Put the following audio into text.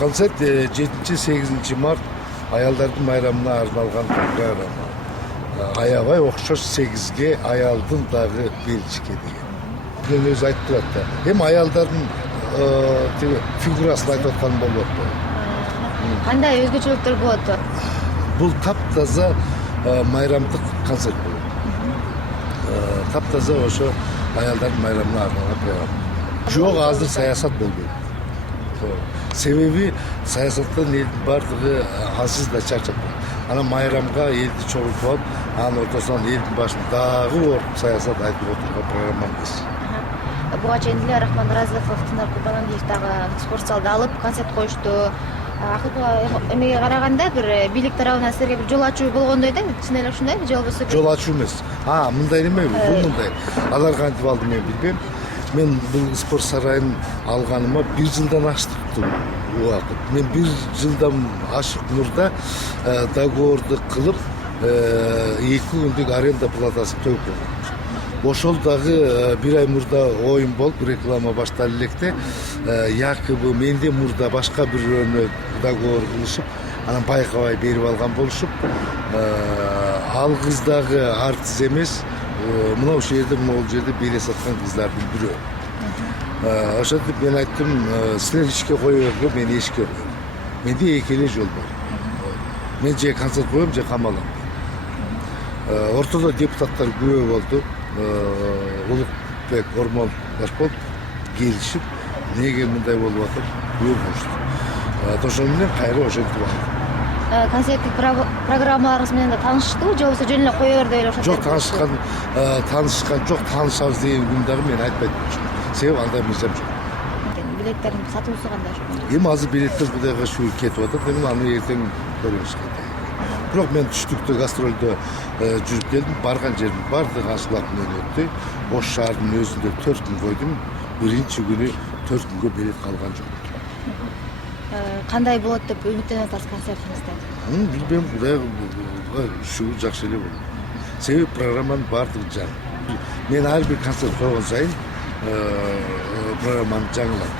Konser 7-8 mart ayaldардың bayрамына арналған программа. Аябай оқшош 8-ге аялдың дағы белчике деген. Мен өзі айтып тұрады. Hem аялдардың фигурасын айтып отқан болып отты. Қандай өзгөчөлүктөр болот? Бұл таптаза майрамдық концерт болады. Таптаза ошо аялдардың майрамына арналған программа. Жоқ, азыр саясат болду. Себеби саясаттан элдин бардыгы азыз да чарчап. Ана майрамга элди чогултуп алып, анын ортосунан элдин башын дагы оруп саясат айтып отурган программа эмес. Буга чейин эле Рахман Разыфов, Тынар Курбаналиев дагы спорт залда алып концерт коюшту. Акыркы эмеге караганда бир бийлик тарабынан силерге бир жол ачуу болгондой да, чын эле ушундайбы же болбосо? Жол ачуу эмес. Мындай неме, бул мындай. Алар кантип алды мен билбейм. Мен бул спорт сарайын алганыма 1 жылдан аштыктым убакыт. Мен 1 жылдан ашык мурда договорду кылып 2 күндүк аренда платасын төлөп койдум. Ошол дагы 1 ай мурда оюн болуп, реклама башталып электе, якыбы менде мурда башка бирөөнө договор кылышып, анан байкабай берип алган болушуп, ал кыз дагы артист эмес, мына ошол жерде бере саткан кыздардын бирөө. Ошентип мен айттым, силер ишке кое бергиле, мен ишке коем. Менде эки эле жол бар. Мен же концерт коем, же камалам. Ортодо депутаттар күбө болду. Улукбек Ормон башколуп келишип, неге мындай болуп атат, күбө болушту. Ошол менен кайра ошентип алдым. Концерттик программаларыңыз менен да таанышышты, же болбосо жөн эле кое бер деп эле ошентип? Жок, таанышкан жок, таанышабыз деген күн дагы мен айтпайт болчумун. Себеби андай мыйзам жок. Билеттердин сатуусу кандай? Эми азыр билеттер кудайга шүгүр кетип атат, эми аны эртең көрөбүз кандай. Бирок мен түштүктө гастролдо жүрүп келдим, барган жердин баардыгы анчалап менен өттү. Ош шаардын өзүндө 4 күн койдум. Биринчи күнү 4 күнгө билет калган жок. Кандай болот деп үмүттөнүп атасыз концертиңизде? Билбейм, кудайга шүгүр жакшы эле болот. Себеби программанын баардыгы жаңы. Мен ар бир концерт койгон сайын программаны жаңылап